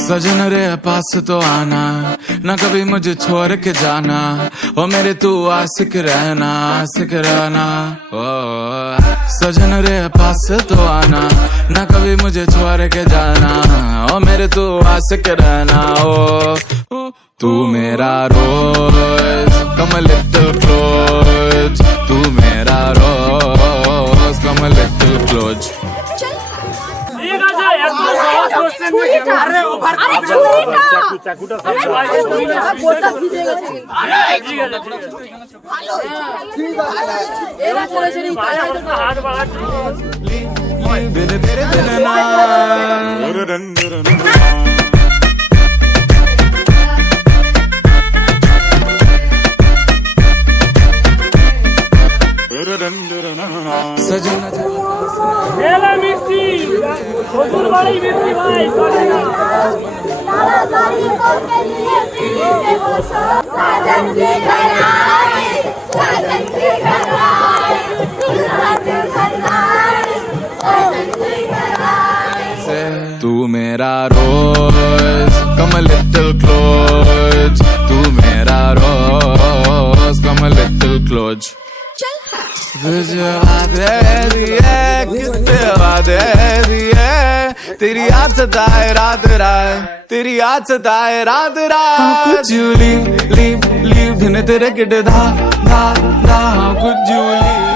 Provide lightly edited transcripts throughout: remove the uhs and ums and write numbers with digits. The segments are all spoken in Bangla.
सजन रे पास तो आना, ना कभी मुझे छोड़ के जाना, ओ मेरे तू आशिक रहना ओ सजन रे पास तो आना, ना कभी मुझे छोड़ के जाना, ओ मेरे तू आशिक रहना ओ तू मेरा रोज कम लिटिल क्लोज, तू मेरा रोज कम लिटिल क्लोज। तू मेरा रोज कम लिटिल क्लोज, तू मेरा रोज कम लिटिल क्लोज। तुझे वादे दिए, कितने वादे दिए, तेरी याद सताए रात रात, तेरी याद सताए रात रात। Could you leave दिन तेरे किड धा धा धा, could you leave?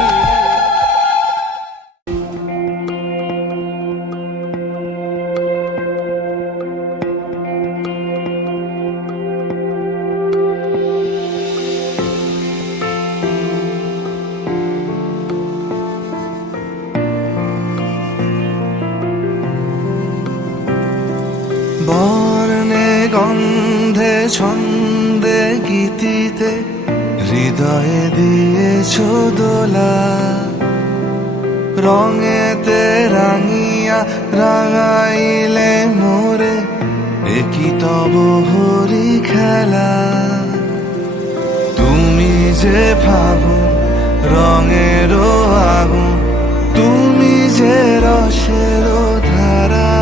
বর্ণে গন্ধে ছন্দে গীতিতে হৃদয়ে দিয়েছ দোলা, রঙেতে রাঙিয়া রাঙাইলে মোরে একই তব হরি খেলা। তুমি যে ফাগুন রঙেরও আগুন, তুমি যে রসেরও ধারা,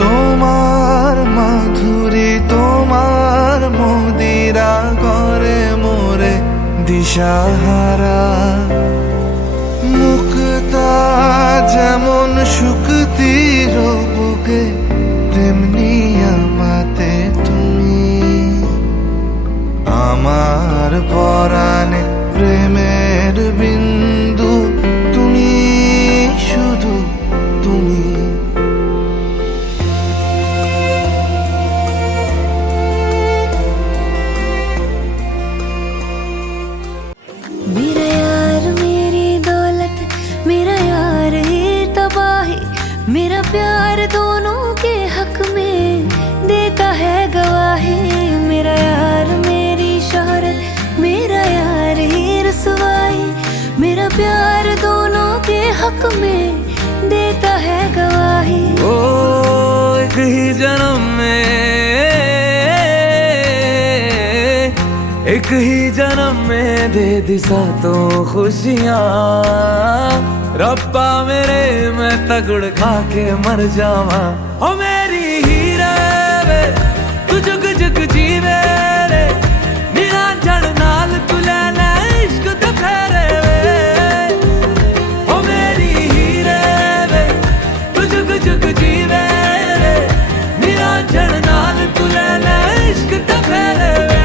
তোমার মাধুরী তোমার মদিরা করে মোরে দিশাহারা। মুক্তা যেমন শুকতির বুকে, তেমনি আমাতে তুমি, আমার পরাণে প্রেমের বিন্দু তুমি, শুধু তুমি। मेरा यार मेरी दौलत, मेरा यार ही तबाही, मेरा प्यार दोनों के हक में देता है गवाही। मेरा यार मेरी शोहरत, मेरा यार ही रसवाई, मेरा प्यार दोनों के हक में देता है गवाही। ओ एक ही जन्म में, एक ही जन्म में दे दी सातों खुशियाँ, रब्बा मेरे मैं तगड़ खा के मर जावा। ओ मेरी हीरे वे तू जुग जुग जीवे रे, नीला जड़ नाल तू ले ले इश्क ते फेरे वे। ओ मेरी हीरे वे तू जुग जुग जीवे रे, नीला जड़ नाल तू ले ले इश्क ते फेरे वे।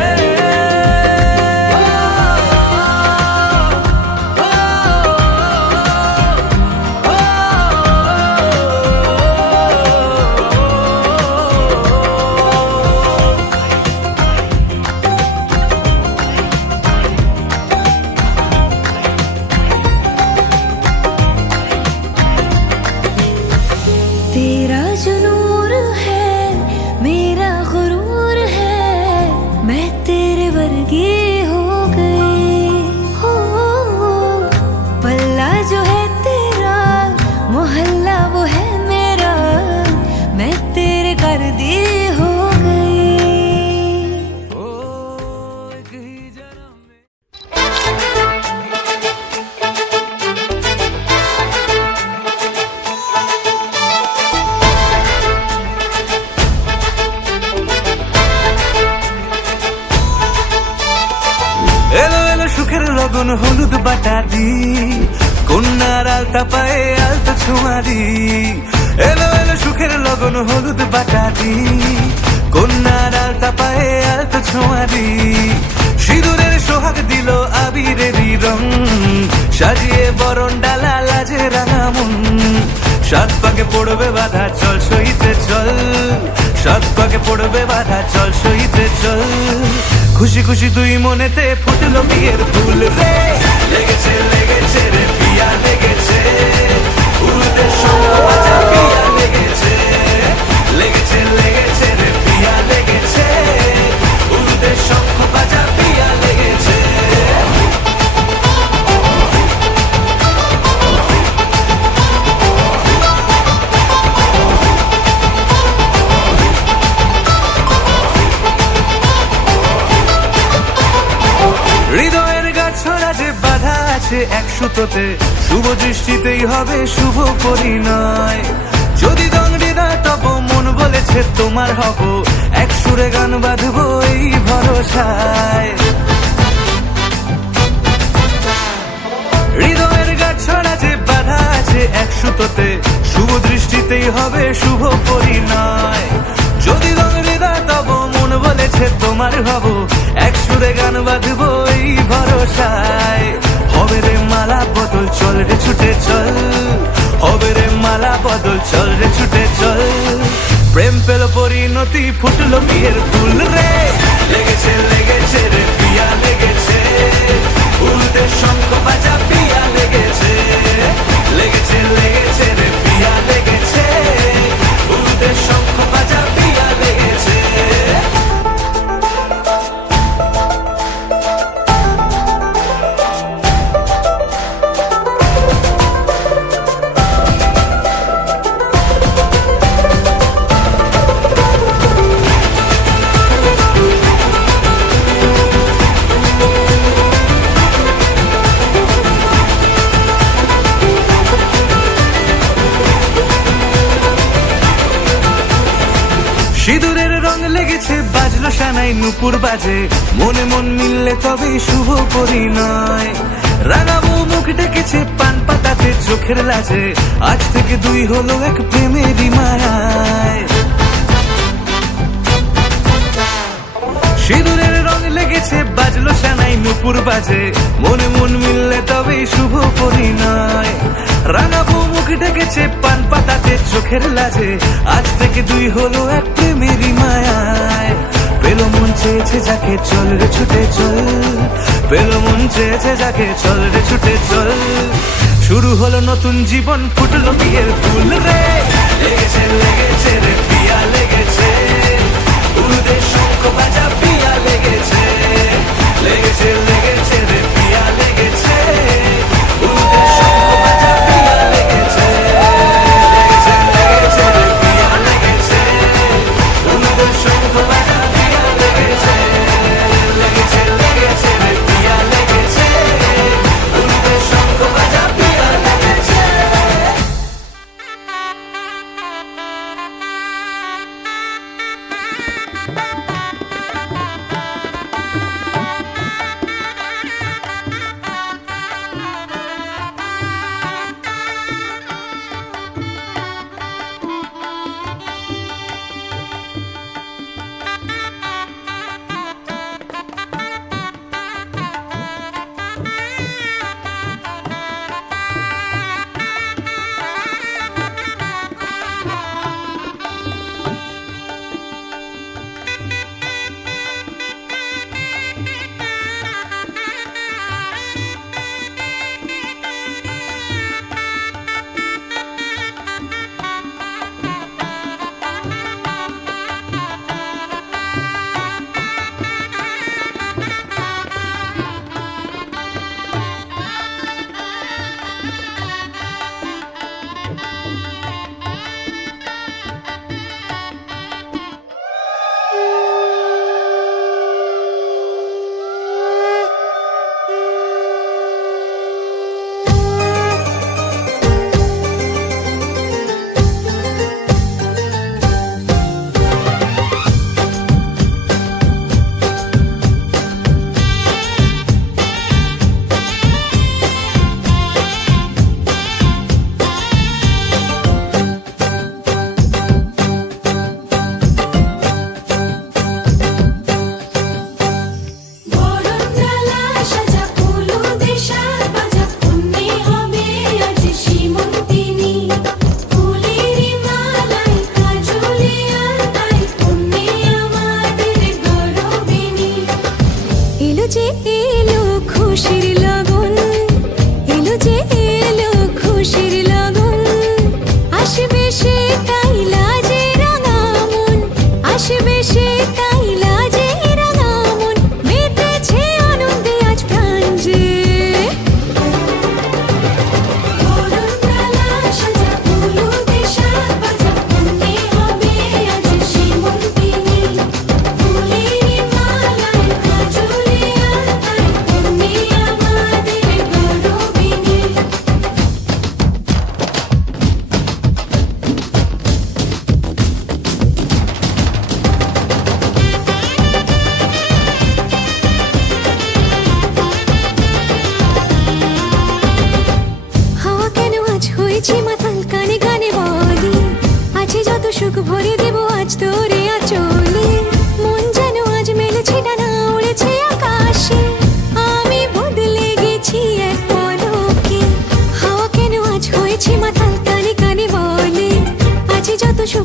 সুখের লগন হলুদ বাটা দি, কন্যার আলতা পায়ে আলতা ছোঁয়া দি। এলো এলো সুখের লগন হলুদ বাটা দি, কন্যার আলতা পায়ে আলতা ছোঁয়া দি। সিঁদুরের সোহাগ দিল আবিরেরই রং, সাজিয়ে বরণ ডালা লাজে রাঙা মন। সাত পাকে পড়বে বাধা চল সইতে চল, সাত পাকে পড়বে বাধা চল সইতে চল। খুশি খুশি তুই মনেতে ফুটলো বিয়ের ফুল রে, লেগেছে লেগেছে রে পিয়া লেগেছে, উলুদের সঙ্গ বাজা পিয়া লেগেছে, লেগেছে লেগেছে রে পিয়া লেগেছে, উলুদের সঙ্গ বাজা পিয়া লেগেছে। হৃদয়ের গাছড়া যে বাধা আছে এক সুতোতে, শুভ দৃষ্টিতেই হবে শুভ পরিণয়। যদি দংড়ি না তব মন বলেছে তোমার হব, এক সুরে গান বাঁধবো এই ভরসায়। হৃদয়ের গাছড়া যে বাধা আছে এক সুতোতে, শুভ দৃষ্টিতেই হবে শুভ পরিণয়। যদি দংড়ি না তব মন বলেছে তোমার হব, এক সুরে গান বাঁধবো এই ভরসায়। হবে রে মালা বদল চল রে ছুটে চল, হবে রে মালা বদল চল রে ছুটে চল। প্রেম পেল পরিণতি ফুটলো বিয়ের ফুল রে, লেগেছে লেগেছে রে পিয়া লেগেছে, উলুদের শঙ্খ বাজা পিয়া লেগেছে, লেগেছে লেগেছে রে পিয়া লেগেছে, উলুদের শঙ্খ বাজা পিয়া লেগেছে। সিঁদুরের রং লেগেছে বাজলো সানাই নুপুর বাজে, মনে মন মিললে তবে শুভ পরিণয়। রাঙাবো মুখ ডেকেছে পান পাতাতে চোখের লাজে, আজ থেকে দুই হলো এক প্রেমেরই মায়ায়। সিঁদুরের রং লেগেছে বাজলো সানাই নুপুর বাজে, মনে মন মিললে তবে শুভ পরিণয়। রাঙাবো মুখ ডেকেছে পান পাতাতে চোখের লাজে, আজ থেকে দুই হলো এক প্রেমেরই মায়ায়। পেলো মন চেয়েছে যাকে চল রে ছুটে চল, পেলো মন চেয়েছে যাকে চল রে ছুটে চল। শুরু হলো নতুন জীবন ফুটলো বিয়ের ফুল রে, লেগেছে লেগেছে রে পিয়া লেগেছে, উলুদের শঙ্খ বাজা পিয়া লেগেছে, লেগেছে লেগেছে রে পিয়া লেগেছে, উলুদের শঙ্খ বাজা পিয়া লেগেছে, লেগেছে লেগেছে রে পিয়া লেগেছে, উলুদের শঙ্খ বাজা পিয়া লেগেছে, লেগেছে লেগেছে রে পিয়া লেগেছে, উলুদের শঙ্খ বাজা পিয়া লেগেছে।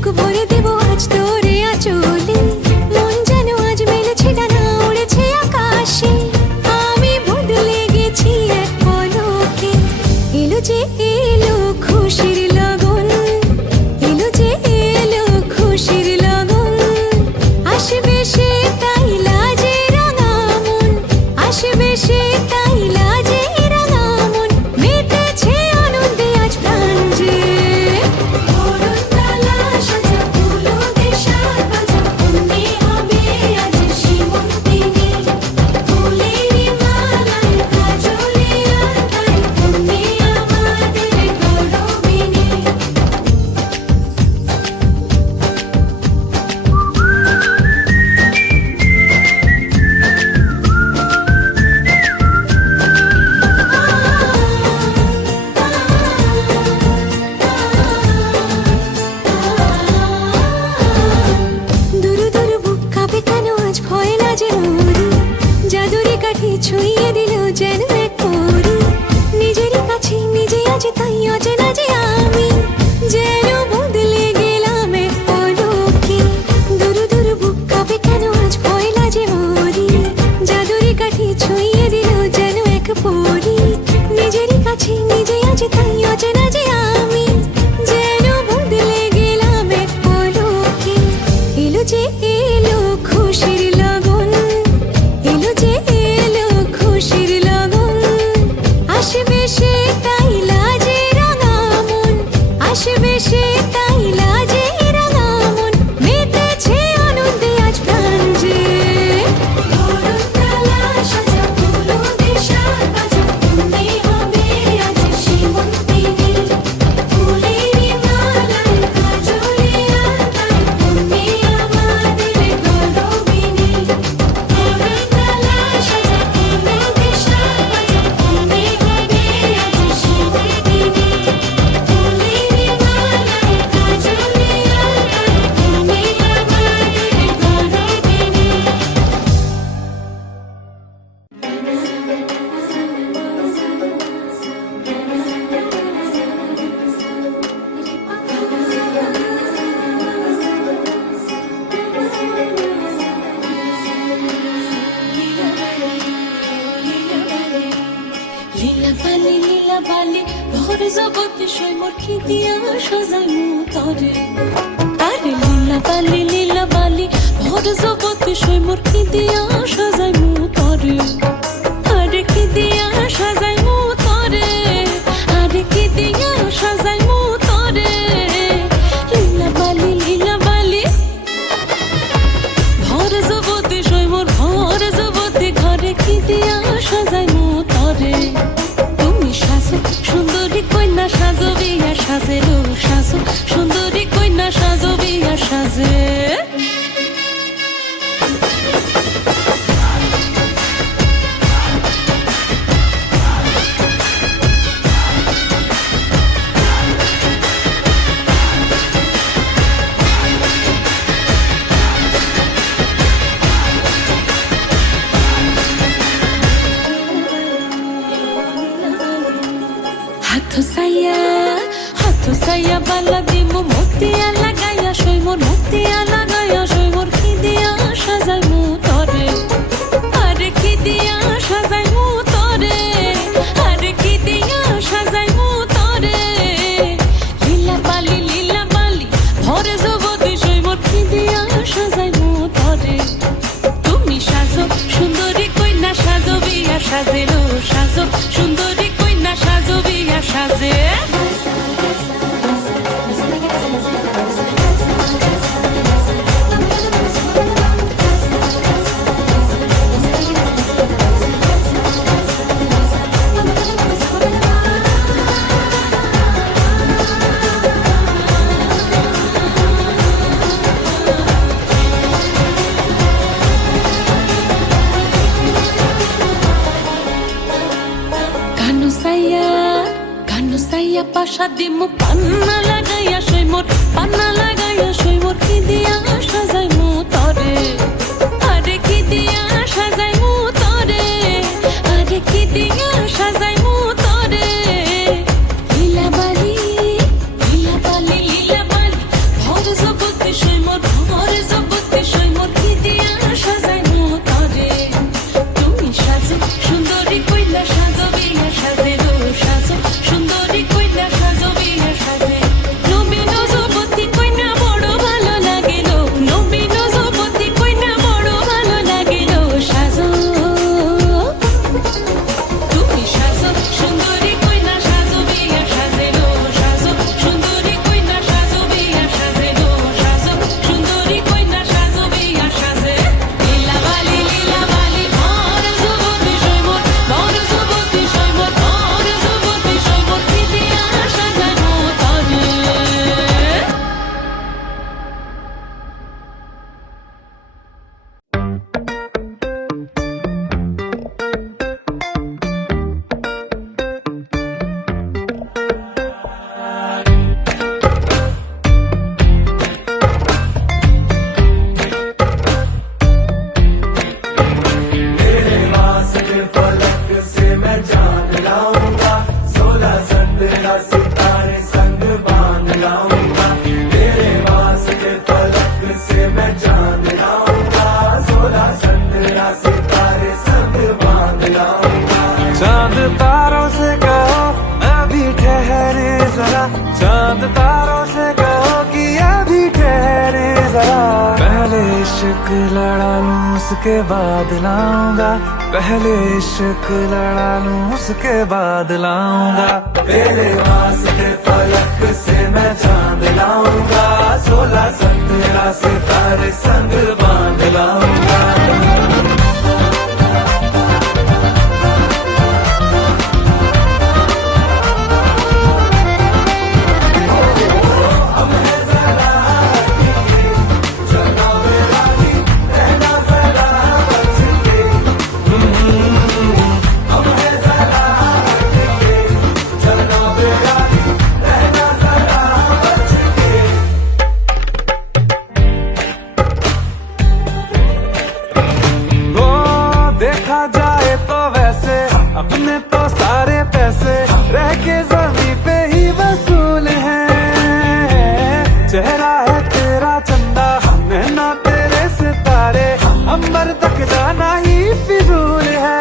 বুক ভরে দেব আজ তোরে আঁচলে মন যেন আজ মেলেছে ডানা উড়েছে আকাশে আমি বদলে গেছি এক পলকে এলো যে এলো খুশির লগন এলো যে এলো খুশির লগন আসবে সে তাই লাজে রাঙা মন আসবে সে তাই লাজে রাঙা মন মেতেছে আনন্দে আজ প্রাণ যে বরণডালা সাজা ফুলো দিয়ে সাজ বাজা অন্যে হবে আজ সীমন্তিনী ফুলেরই মালায় কাজলে আলতায় অন্যে আমাদের গৌরবিনী দুরু দুরু বুক কাঁপে কেন আজ ভয় লাজে মরি জাদুরি কাঠি ছুঁয়ে দিল যেন এক পরি নিজেরই কাছে নিজে আজ তাই অচেনা যে আমি যেন বদলে গেলাম এক পলকে দুরু দুরু বুক কাঁপে কেন আজ ভয় লাজে মরি জাদুরি কাঠি ছুঁয়ে দিল যেন এক পরি নিজেরই কাছে নিজে আজ তাই অচেনা যে আমি যেন বদলে গেলাম এক পলকে এলো যে এলো খুশির লগন এলো যে এলো খুশির লগন আসবে সে তাই লাজে রাঙা মন আসবে সে তাই লাজে রাঙা মন মেতেছে আনন্দে আজ প্রাণ যে বরণডালা সাজা ফুলো দিয়ে সাজ বাজা অন্যে হবে আজ সীমন্তিনী ফুলেরই মালায় কাজলে আলতায় অন্যে আমাদের গৌরবিনী বরণডালা সাজা ফুলো দিয়ে সাজ বাজা অন্যে হবে আজ সীমন্তিনী ফুলেরই মালায় কাজলে আলতায় অন্যে লীলা বালি ভর জগতে সই মোর কি দিয়া সাজাই মুতরে আরে লীলা বালি ভর জগতে সই মোর কি দিয়া সাজাই মুতরে আরে কি দিয়া সাজাই মুতরে আরে কি দিয়া সাজাই মুতরে লীলা বালি ভর জগতে সই মোর ভর জগতে ঘরে কি দিয়া সাজাই মুতরে তুমি সাজো সুন্দরী কন্যা সাজো বিয়া সাজে লো সাজো সুন্দরী কন্যা সাজো বিয়া সাজে হাত সাইয়া বালা দিমু মতিয়া লাগাইয়া সই মোর মতিয়া লাগাইয়া সই মোর কি দিয়া সাজাই মুতরে আরে কি দিয়া সাজাই মুতরে আরে কি দিয়া সাজাই মুতরে লীলা বালি ভরে জগতে সই মোর কি দিয়া সাজাই মুতরে তুমি সাজো সুন্দরী কন্যা সাজো বিয়া সাজেলো সাজো সুন্দরী কন্যা সাজো বিয়া সাজে সাইয়া পাশা দিমু পান্না লাগাইয়া সই মোর পান্না লাগাইয়া সই মোর কি দিয়া সাজাই মুতরে আরে কি দিয়া সাজাই মুতরে আরে কি দিয়া সাজাই মুতরে লীলা বালি ভর জগতে उसके बाद लाऊंगा, पहले इश्क लड़ा लूं उसके बाद लाऊंगा। तेरे वास्ते फलक से मैं चांद लाऊंगा, 16-17 सितारे संग बांध लाऊंगा। देखा जाए तो वैसे अपने तो सारे पैसे रह के जमीन पे ही वसूल हैं। चेहरा है तेरा चंदा, नैना तेरे सितारे, अंबर तक जाना ही फिजूल है,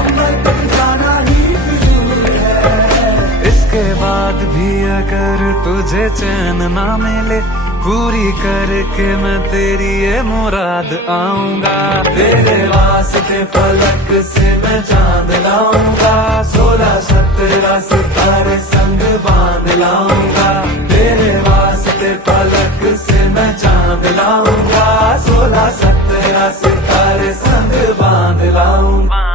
अंबर तक जाना ही फिजूल है। इसके बाद भी अगर तुझे चैन ना मिले, पूरी करके मैं तेरी ये मुराद आऊंगा। तेरे वास्ते फलक से मैं चांद लाऊंगा, 16-17 सितारे संग बांध लाऊंगा। तेरे वास्ते फलक से मैं चांद लाऊंगा, 16-17 सितारे संग बांध लाऊंगा।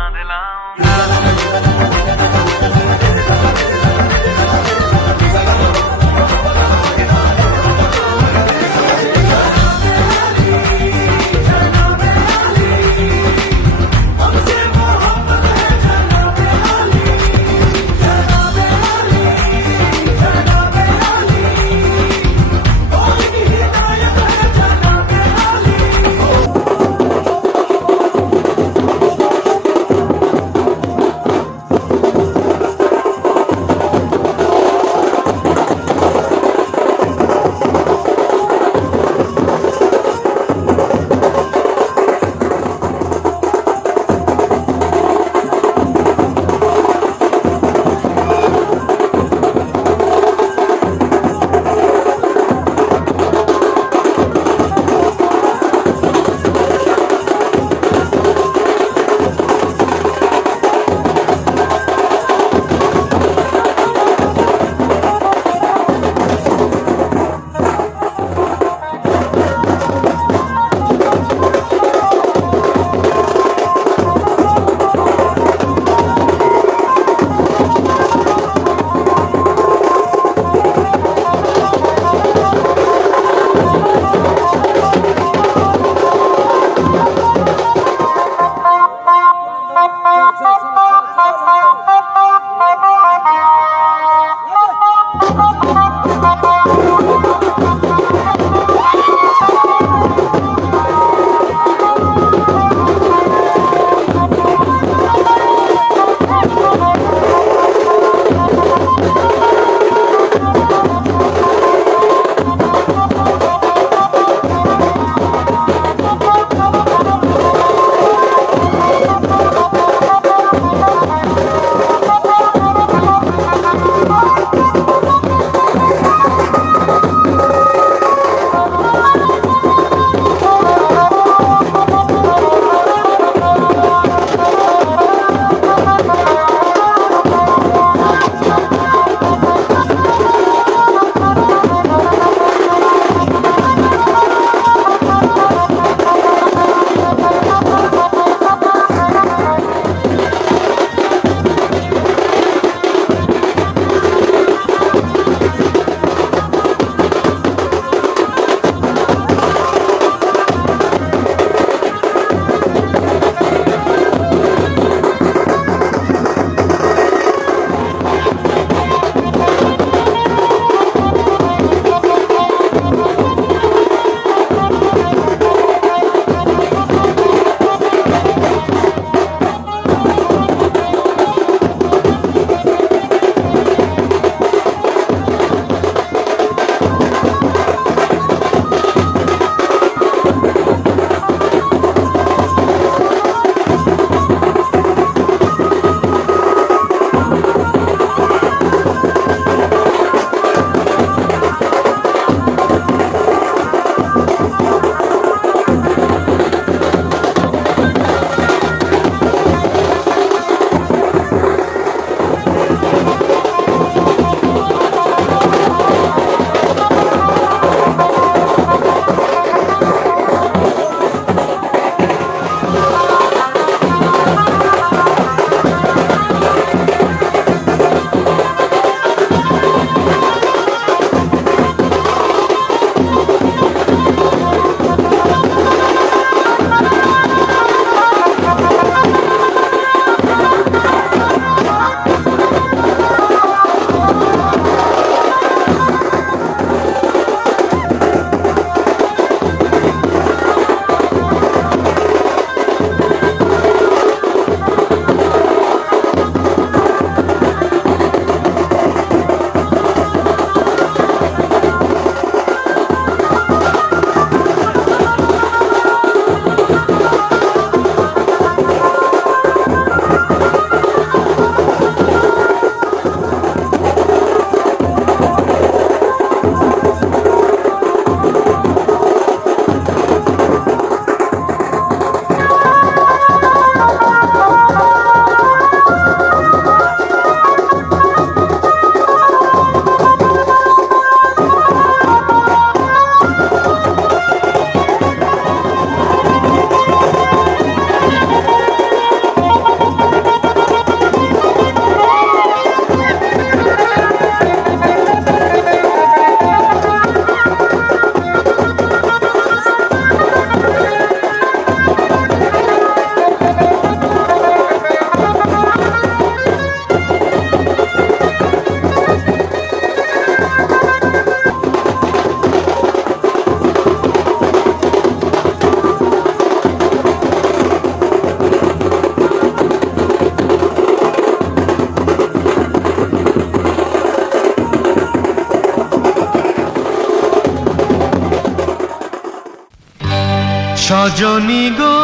রজনী গো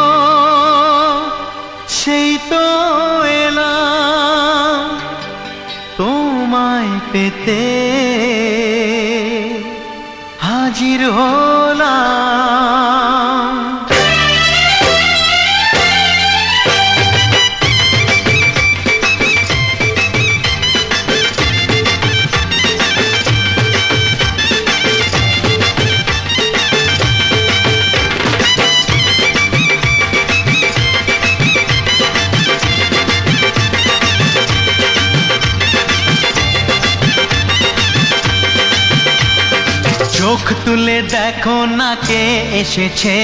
সেই তো এলাম তোমায় পেতে হাজির হলাম। চোখ তুলে দেখো না কে এসেছে,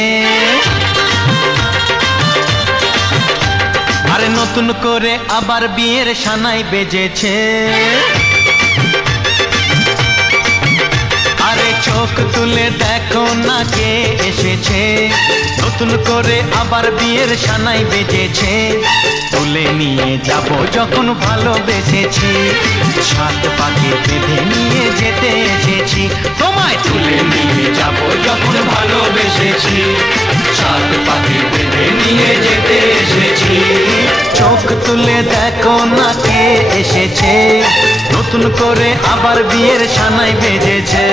আরে নতুন করে আবার বিয়ের সানাই বেজেছে। আরে চোখ তুলে দেখো না কে এসেছে, নতুন করে আবার বিয়ের সানাই বেজেছে। তুলে নিয়ে যাব যখন ভালোবেসেছি, সাত পাকে বেঁধে নিয়ে যেতে এসেছি। তোমায় তুলে নিয়ে যাব যখন ভালোবেসেছি, সাত পাকে বেঁধে নিয়ে যেতে এসেছি। চোখ তুলে দেখো না কে এসেছে, নতুন করে আবার বিয়ের সানাই বেজেছে।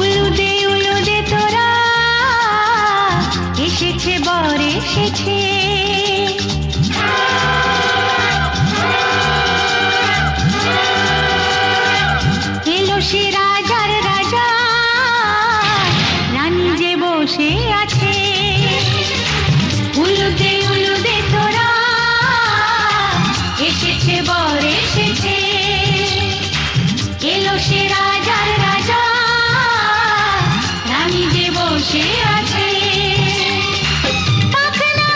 উলুদে তোরা এসেছে বর এসেছে, এলো সে রাজার রাজা, রানী যে বসে আছে। উলুদে তোরা এসেছে বর এসেছে, এলো সে রাজার রাজা, রানী যে বসে আছে। পাখনা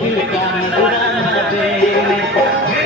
दिल का नजराना दे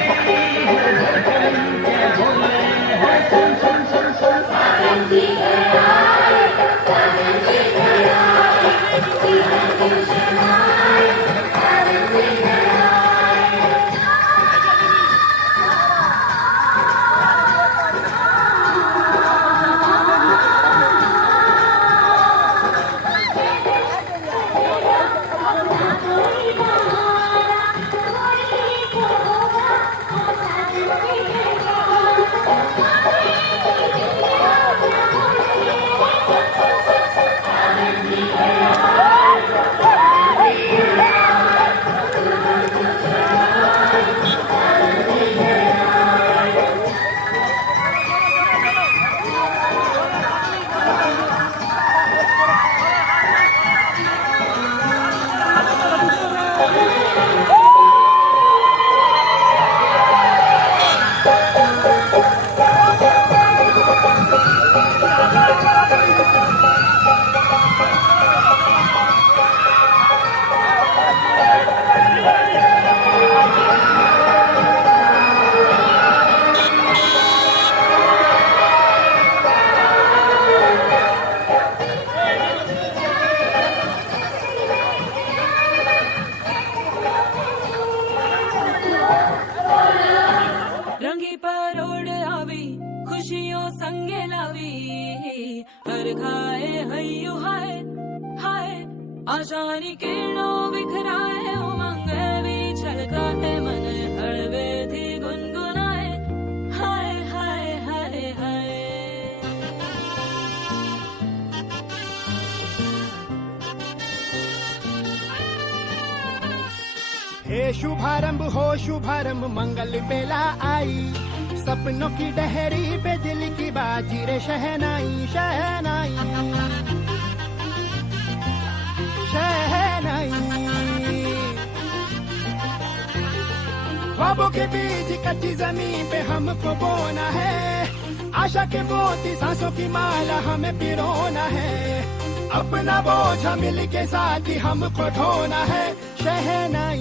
रंगी परोड़ आवी खुशियों संगे लावी हर खाए हय्यू हाय हाय आशानी किरणों बिखराए उमंग भी छलकाए मन हड़वे थी गुनगुनाए हाय हाय हाय हाय हे शुभारंभ हो शुभारंभ मंगल बेला आई सपनों की डहरी पे दिल की बाजी रे शहनाई शहनाई शहनाई ख्वाबों के बीज कच्ची जमीन पे हमको बोना है आशा के मोती सांसों की माला हमें पिरोना है अपना बोझ मिल के साथ ही हमको ढोना है शहनाई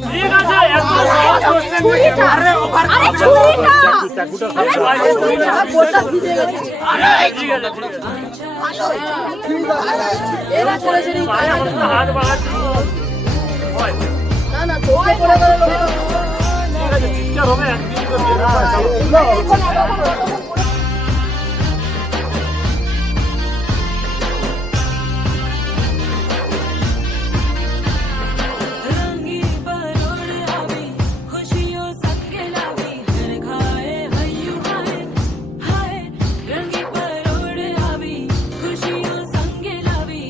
रंगी परोड़ आवी खुशियों संगे लावी हर खाए हय्यू हाय हाय रंगी परोड़ आवी खुशियों संगे लावी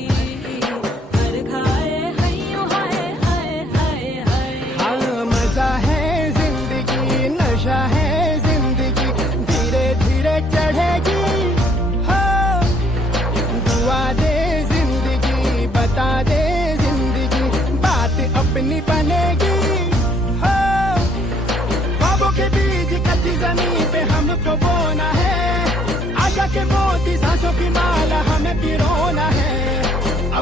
हर खाए हय्यू हाय हाय हाय हाय हाँ मजा है जिंदगी नशा है जिंदगी धीरे धीरे चढ़ेगी हाँ दुआ दे जिंदगी बता दे जिंदगी बात अपनी बनेगी हाँ ख्वाबों के बीज कच्ची जमीन पे हमको बोना है आशा के मोती सांसों की माला हमें पिरोना है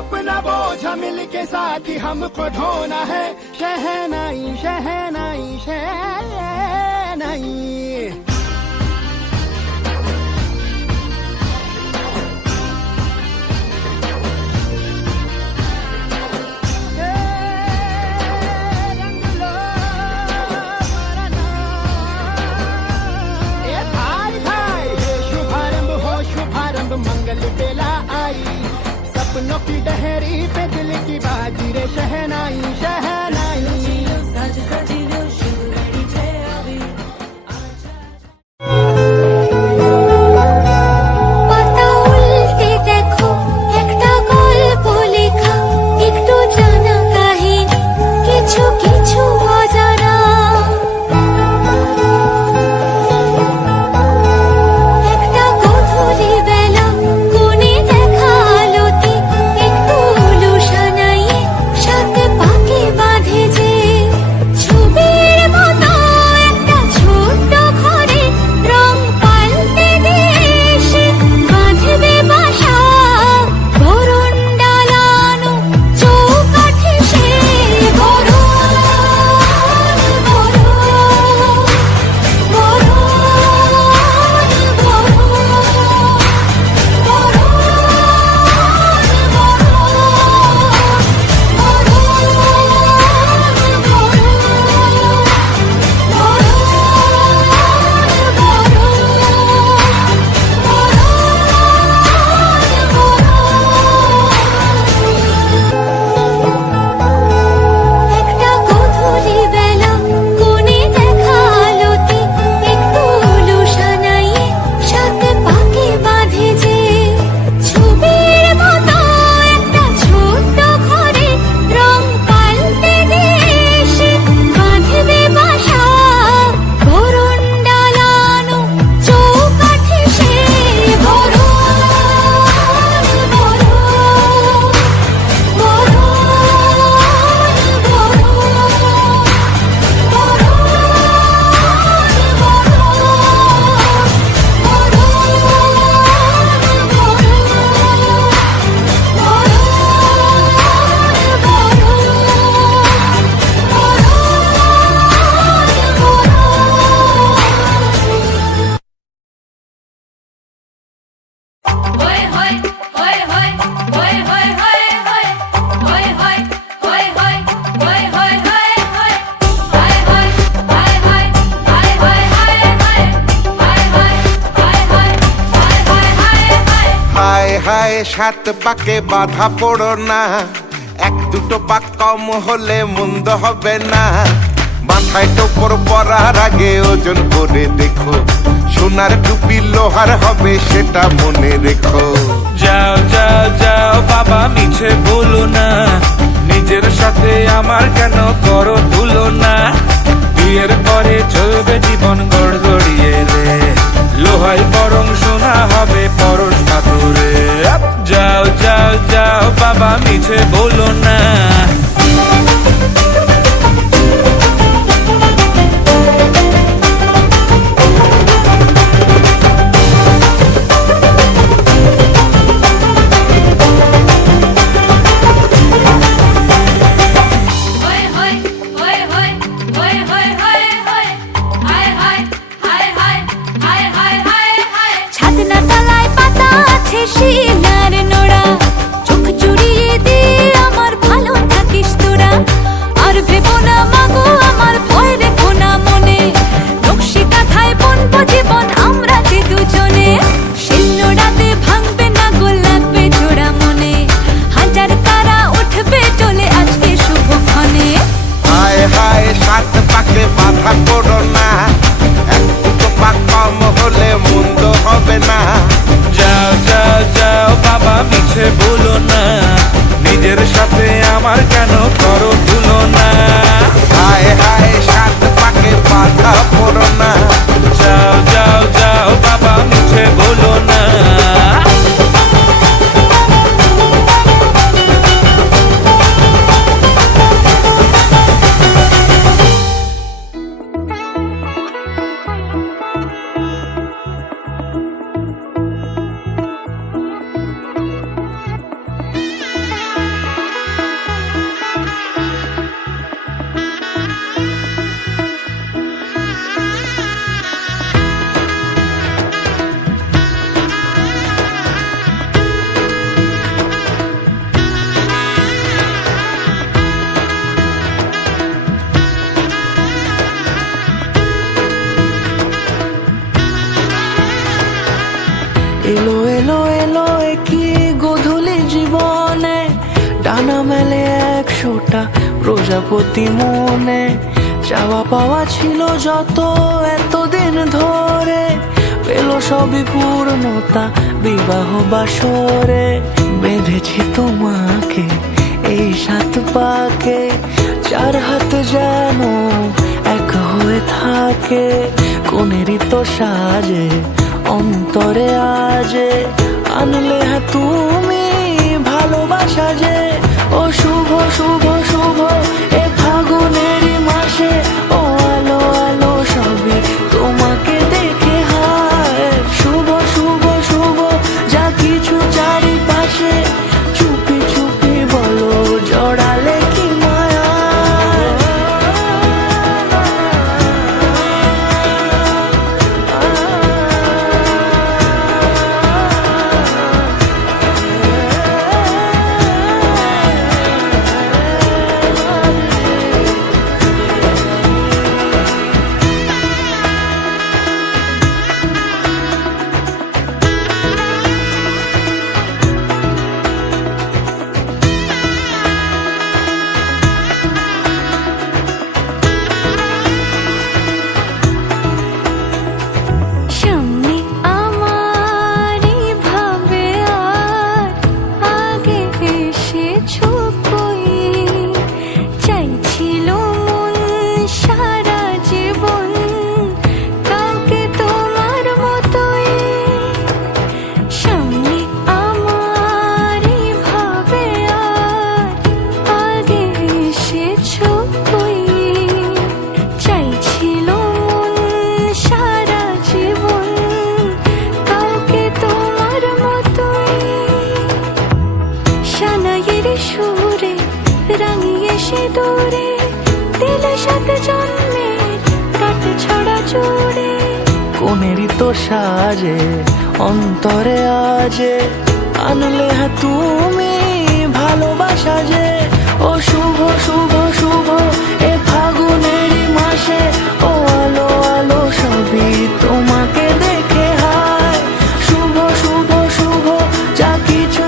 अपना बोझ मिल के साथ ही हमको ढोना है शहनाई शहनाई शहनाई रंग लो मरना ए भाई भाई हे शुभारंभ हो शुभारंभ मंगल बेला आई सपनों की डहरी पे दिल की बाजी रे शहनाई शहनाई सज सजी लो शिवराणी जय आवी आजा সাত পাকে বাধা পড়ো না, এক দুটো পাক কম হলে মন্দ হবে না। মাথায় টোপর পরার আগে ওজন করে দেখো, সোনার টুপি লোহার হবে সেটা মনে রেখো। যাও যাও যাও বাবা মিছে বলো না, নিজের সাথে আমার কেন করো তুলনা। বিয়ের পরে চলবে জীবন গড়গড়িয়ে রে, লোহাই বরং সোনা হবে পরশ পাথরে। যাও যাও যাও বাবা মিছে বলো না। Hoy hoy hoy hoy hoy hoy hoy hoy hi hi hi hi hi hi hi hi ছাদনা তলায় পাতা আছে শিলার নোড়া, চোখ জুড়িয়ে দিয়ে আমার ভালো থাকিস তোরা। আর ভেবো না মাগো আমার ভয় রেখো না মনে, নকশি কাঁথায় বনবো জীবন আমরা যে দুজনে। শিলনোড়াতে ভাঙবে না গো লাগবে জোড়া মনে, হাজার তারা উঠবে চলে আজকে শুভক্ষণে। হায় হায় সাত পাকে বাধা পড়ো না, এক দুটো পাক কম হলে মন্দ হবে না। যাও যাও যাও বাবা মিছে বলো না, নিজের সাথে আমার কেন করো তুলনা। হায় হায় সাত পাকে বাধা পড়ো না। যাও যাও যাও বাবা মিছে বলো না। এলো এলো এলো কি গোধূলি জীবনে, ডানা মেলে 100টা প্রজাপতি মনে। চাওয়া পাওয়া ছিল যত এতদিন ধরে, পেল সবই পূর্ণতা বিবাহ বাসরে। বেঁধেছি তোমাকে এই সাত পাকে, চার হাত যেন এক হয়ে থাকে। কোনেরই তো সাজে অন্তরে আজে, আনলে হ্যাঁ তুমি ভালোবাসা যে। ও শুভ শুভ শুভ এ ফাগুনেরই মাসে, ও আলো আলো সবই তোমাকে দেখে হায়। শুভ শুভ শুভ যা কিছু চারিপাশে, চুপি চুপি বলো জড়ালে কি মায়া। সামনে আমারই ভাবে আর আগে এসেছো কই, চাইছিল মন সারা জীবন কাউকে তোমার মতোই। সামনে আমারই ভাবে আর আগে এসেছো কই, চাইছিল মন সারা জীবন কাউকে তোমার মতোই। সানাইয়ের সুরে রাঙিয়ে সে দূরে, দিলে সাথে জন্মের কাট ছড়া জুড়ে। কোনেরই তো সাজে অন্তরে আজে, আনলে হ্যাঁ তুমি ভালোবাসা যে। ও শুভ শুভ শুভ এ ফাগুনেরই মাসে, ও আলো আলো সবই তোমাকে দেখে হায়। শুভ শুভ শুভ যা কিছু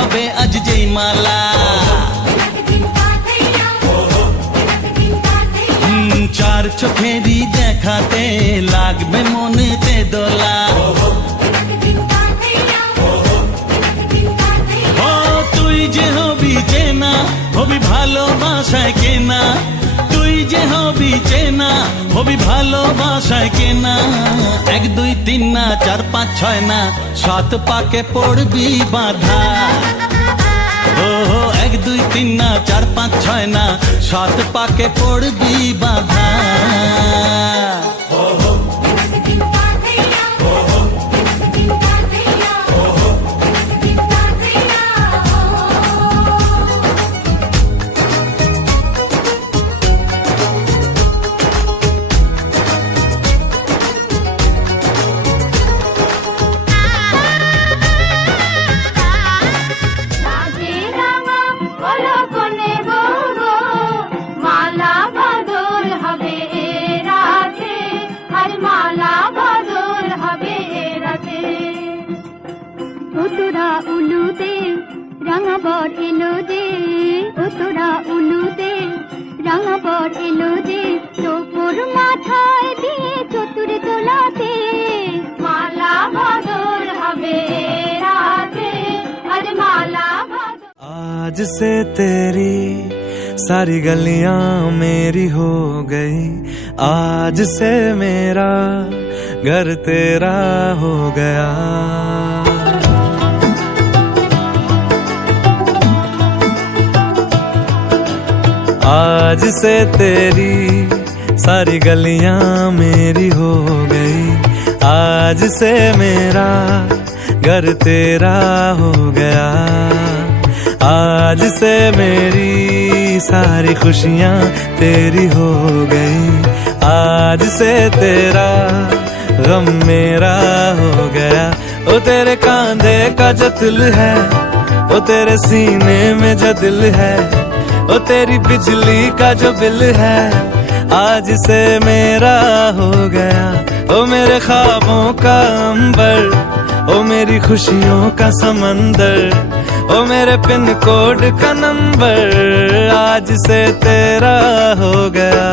হবে আজ যেই মালা চার চোখেরই দেখাতে লাগবে মনেতে দোলা ও তুই যে হবি চেনা হবি ভালোবাসায় কেনা তুই যে হবি চেনা হবি ভালোবাসায় কেনা 1 2 3 না 4 5 6 না 7 পাকে পড়বি বাধা ও 1 2 3 না 4 5 6 না 7 পাকে পড়বি বাধা তোরা উলুতে রাঙাবর এলো যে তোরা উলুতে রাঙাবর এলো যে তোর মাথায় দিয়ে চতুর তোলাতে মালা বদল হবে রাতে আজ মালা आज से तेरी सारी गलियां मेरी हो गई आज से मेरा घर तेरा हो गया आज से तेरी सारी गलियां मेरी हो गई आज से मेरा घर तेरा हो गया आज से मेरी सारी खुशियां तेरी हो गई आज से तेरा गम मेरा हो गया ओ तेरे कांधे का जो दिल है ओ तेरे सीने में जो दिल है ओ तेरी बिजली का जो बिल है आज से मेरा हो गया ओ मेरे ख्वाबों का अंबर ओ मेरी खुशियों का समंदर ओ मेरे पिन कोड का नंबर आज से तेरा हो गया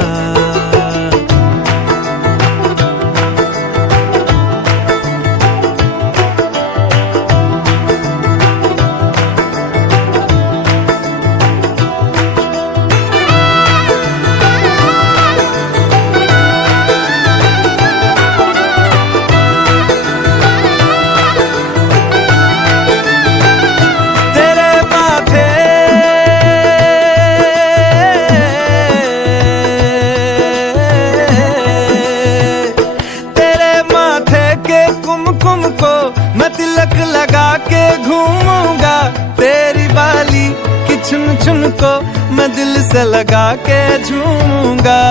लगा के घूमूंगा तेरी बाली की चुन चुन को मैं दिल से लगा के झूमूंगा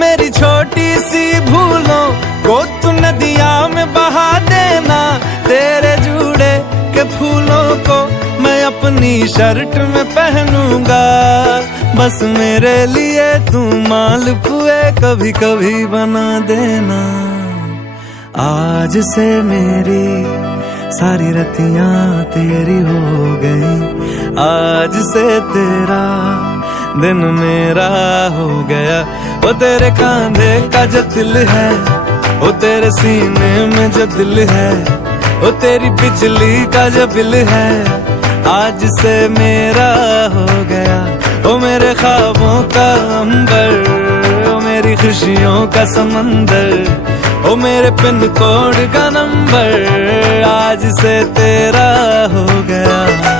मेरी छोटी सी भूलों को तू नदिया में बहा देना तेरे जूड़े के फूलों को मैं अपनी शर्ट में पहनूंगा बस मेरे लिए तू मालपुए कभी कभी बना देना आज से मेरी सारी रतियां तेरी हो गई आज से तेरा दिन मेरा हो गया वो तेरे कांधे का जो दिल है वो तेरे सीने में जो दिल है वो तेरी बिजली का जो बिल है आज से मेरा हो गया वो मेरे ख्वाबों का अंबर वो मेरी खुशियों का समंदर ओ मेरे पिन कोड का नंबर आज से तेरा हो गया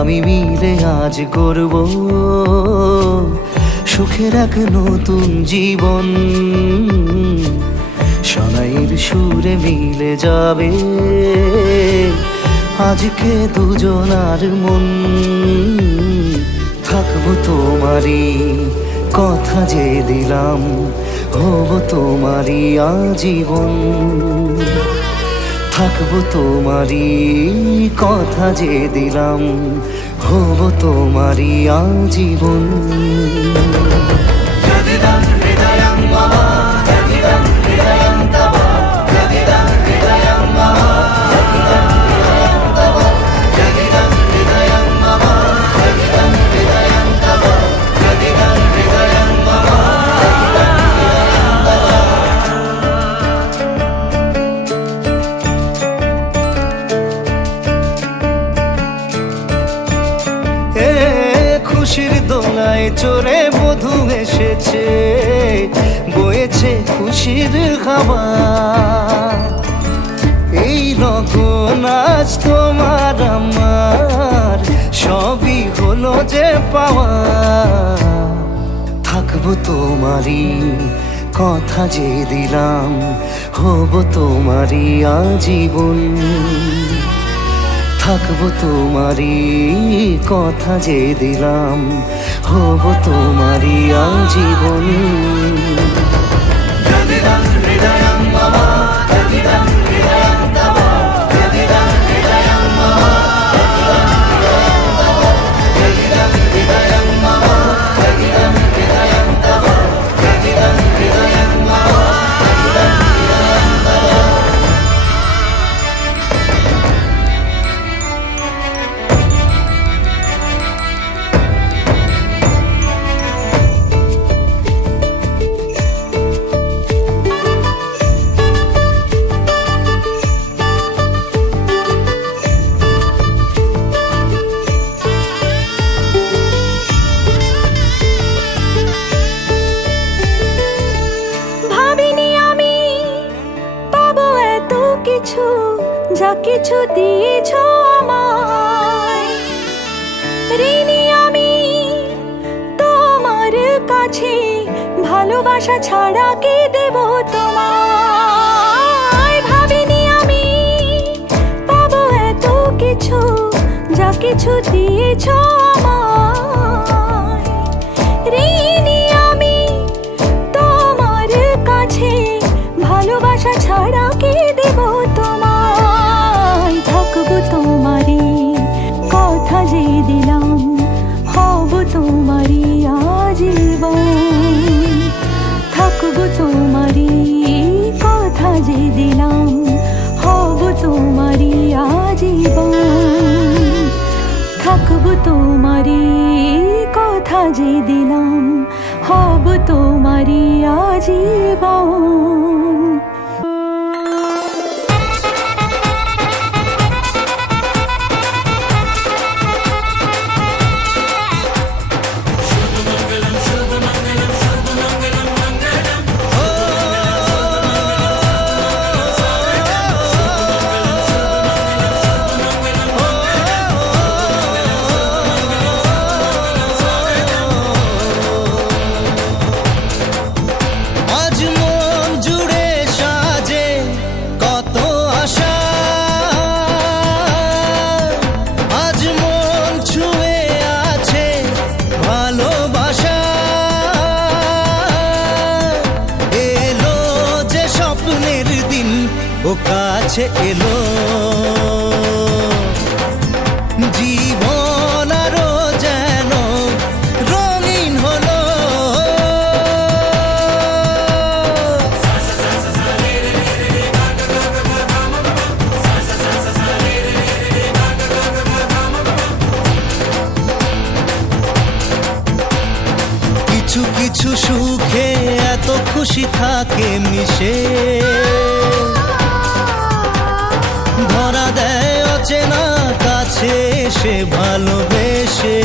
আমি মিলে আজ গড়ব সুখের এক নতুন জীবন। সানাইয়ের সুরে মিলে যাবে আজকে দুজনার মন। থাকবো তোমারই কথা যে দিলাম, হব তোমারই আজীবন। থাকবো তোমারই কথা যে দিলাম, হব তোমারই আজীবন। খুশির দোলায় চড়ে বধূ এসেছে, বয়েছে খুশির খাবার। এই লগন আজ তোমার আমার সবই হলো যে পাওয়া। থাকবো তোমারই কথা যে দিলাম, হব তোমারই আজীবন। থাকবো তোমারই কথা যে দিলাম, হব তোমারই আজীবন। যা কিছু দিয়েছ আমায়, ঋণী আমি তোমার কাছে। ভালোবাসা ছাড়া কি দেব তোমায়? ভাবিনি আমি পাবো এত কিছু, যা কিছু দিয়েছ আমায়। ঋণী আমি তোমার কাছে, ভালোবাসা ছাড়া কি দেব তোমায়? থাকবো তোমারই কথা যে দিলাম, হব তোমারই আজীবন। থাকবো তোমারই কথা যে দিলাম, হব তোমারই আজীবন। থাকবো তোমারই কথা যে দিলাম, হব তোমারই আজীবন। ও কাছে এলো, জীবন আরো যেন রঙিন হলো। কিছু কিছু সুখে এত খুশি থাকে মিশে, ধরা দেয় অচেনা কাছে সে ভালোবেসে।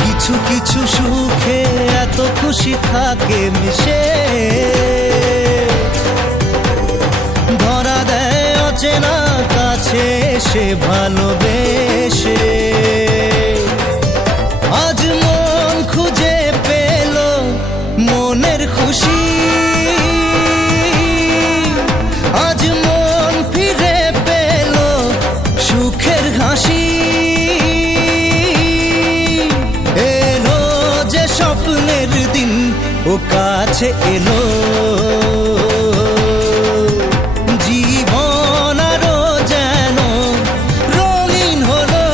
কিছু কিছু সুখে এত খুশি থাকে মিশে, ধরা দেয় অচেনা কাছে সে সে ভালোবেসে। আজ মন খুঁজে পেল মনের খুশি, আজ মন ফিরে পেল সুখের হাসি। এলো যে স্বপ্নের দিন ও কাছে এলো, জীবন আরো যেন রঙিন হলো।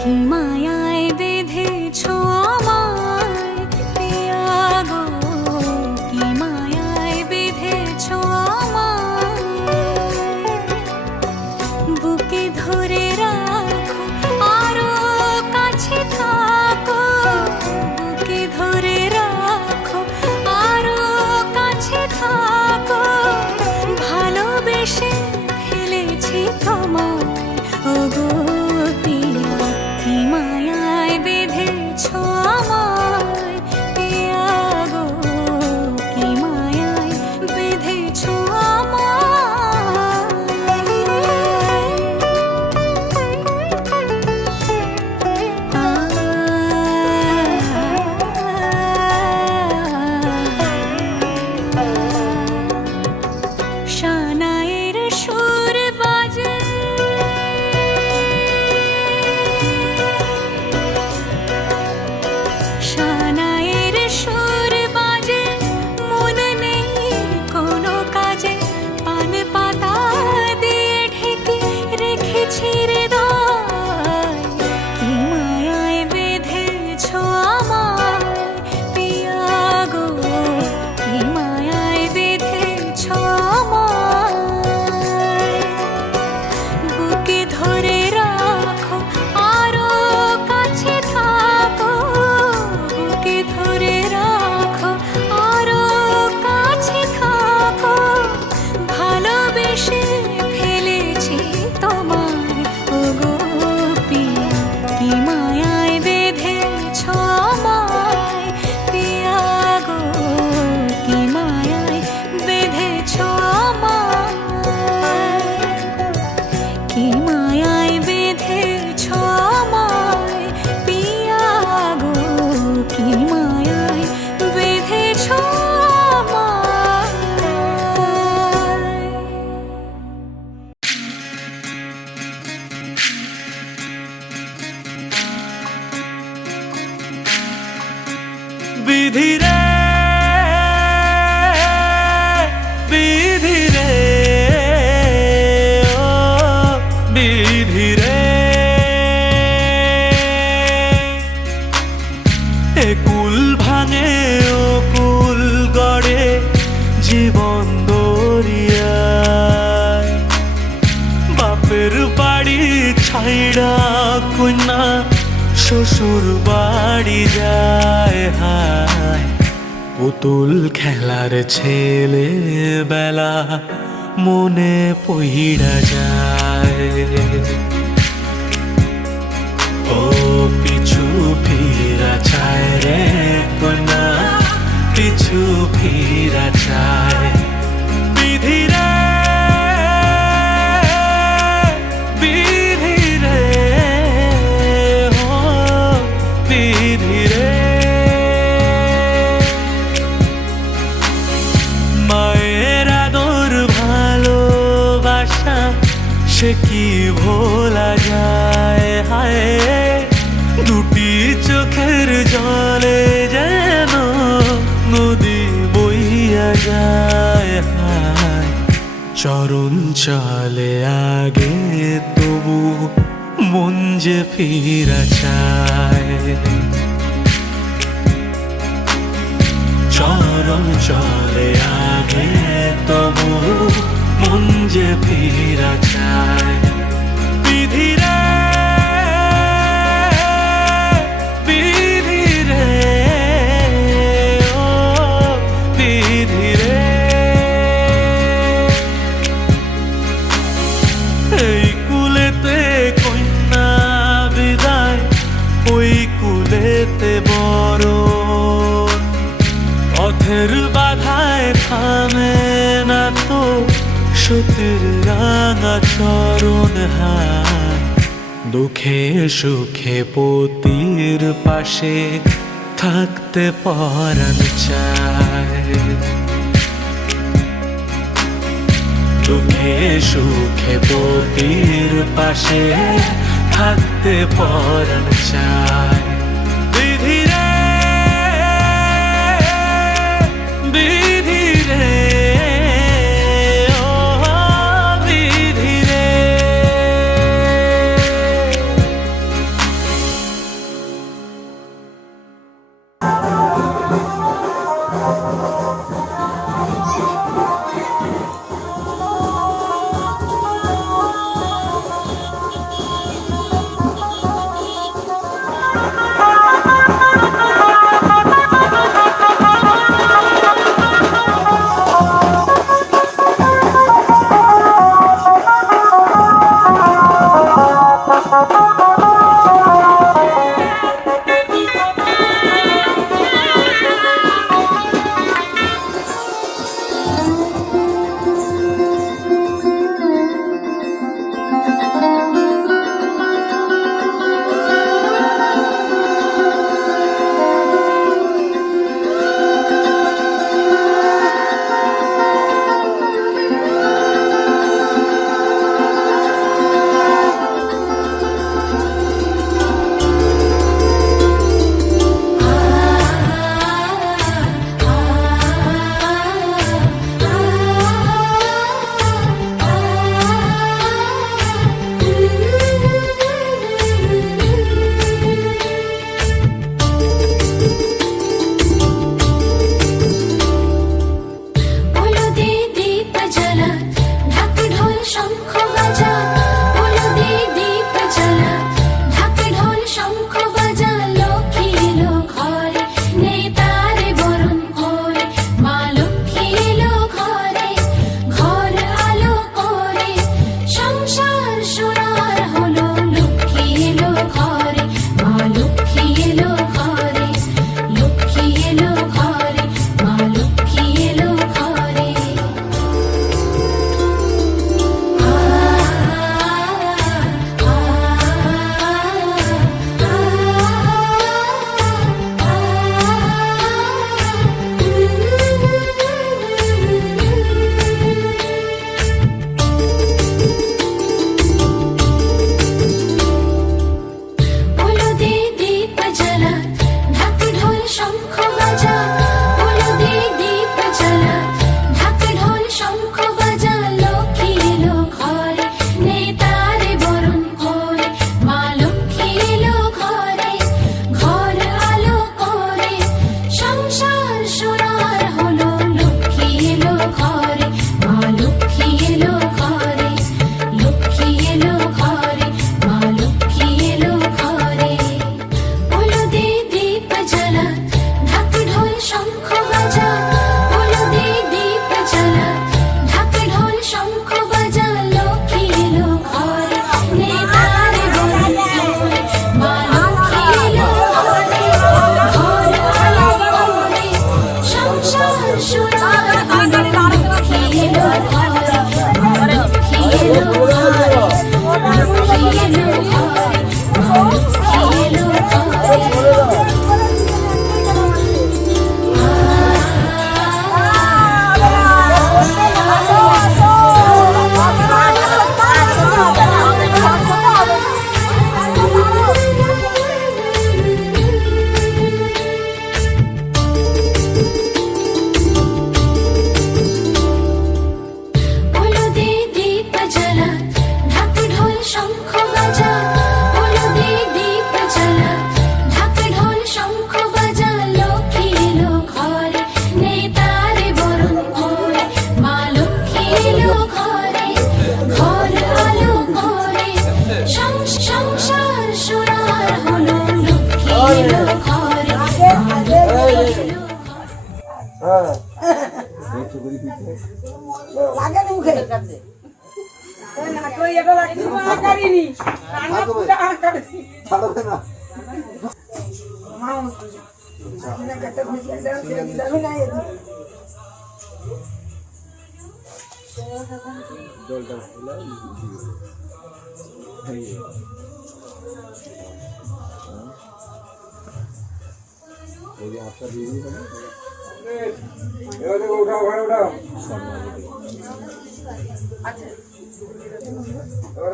কি মায়ায় বেঁধেছো আমায় পিয়া গো, কি মায়ায় বেঁধেছো আমায়। বুকে ধরে রাখো আরো কাছে থাকো, বুকে ধরে রাখো আরো কাছে থাকো। ভালোবেসে ফেলেছি তোমায় ওগো পিয়া, কি মায়ায় বেঁধেছো আমায় পিয়া গো, কি মায়ায় বেঁধেছো আমায়। শানায়ের সুর বাজে, শানায়ের সুর বাজে, মন নেই কোনো কাজে। পান পাতা দিয়ে ঢেকে রেখেছি হৃদয়, কি মায়ায় বেঁধেছো আমায় পিয়া গো, কি মায়ায় বেঁধেছো আমায়। বুকে ধরে রাখো আরো কাছে থাকো, বুকে ধরে রাখো আরো কাছে থাকো। ভালোবেসে ফেলেছি তোমায় ওগো পিয়া, কি মায়ায় বেঁধেছো আমায় পিয়া গো, কি মায়ায় বেঁধেছো আমায়। কি মায়ায় বেঁধেছো আমায় পিয়া গো, কি মায়ায় বেঁধেছো আমায়। বিধি রে, বিধি রে, ও বিধি রে। এ কুল ভাঙে ও কুল গড়ে জীবন দরিয়ায়। বাপের বাড়ি ছাইড়া কন্যা শ্বশুর বাড়ি যায় হায়। পুতুল খেলার ছেলে বেলা মনে পইড়া যায়। ও পিছু ফিরা চায় রে কন্যা, পিছু ফিরা চায়। বিধি রে, বিধি রে, ও বিধি রে। মায়ের আদর ভালোবাসা সে কি ভোলা চরণ চলে আগে তবু মন যে ফিরা চায়, চরণ চলে আগে তবু মন যে ফিরা চায়। বিধিরে বিধিরে ও বিধিরে, এই কুলেতে কন্যা বিদায়, ওই কুলেতে বড় পথের বাধায় থামে না তো সতীর রাঙা চরণ হায়। দুঃখে সুখে পতির পাশে থাকতে পরাণ চায়, দুঃখে সুখে পতির পাশে থাকতে পরাণ চায়। বিধিরে বিধিরে ও বিধিরে,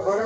ঘরে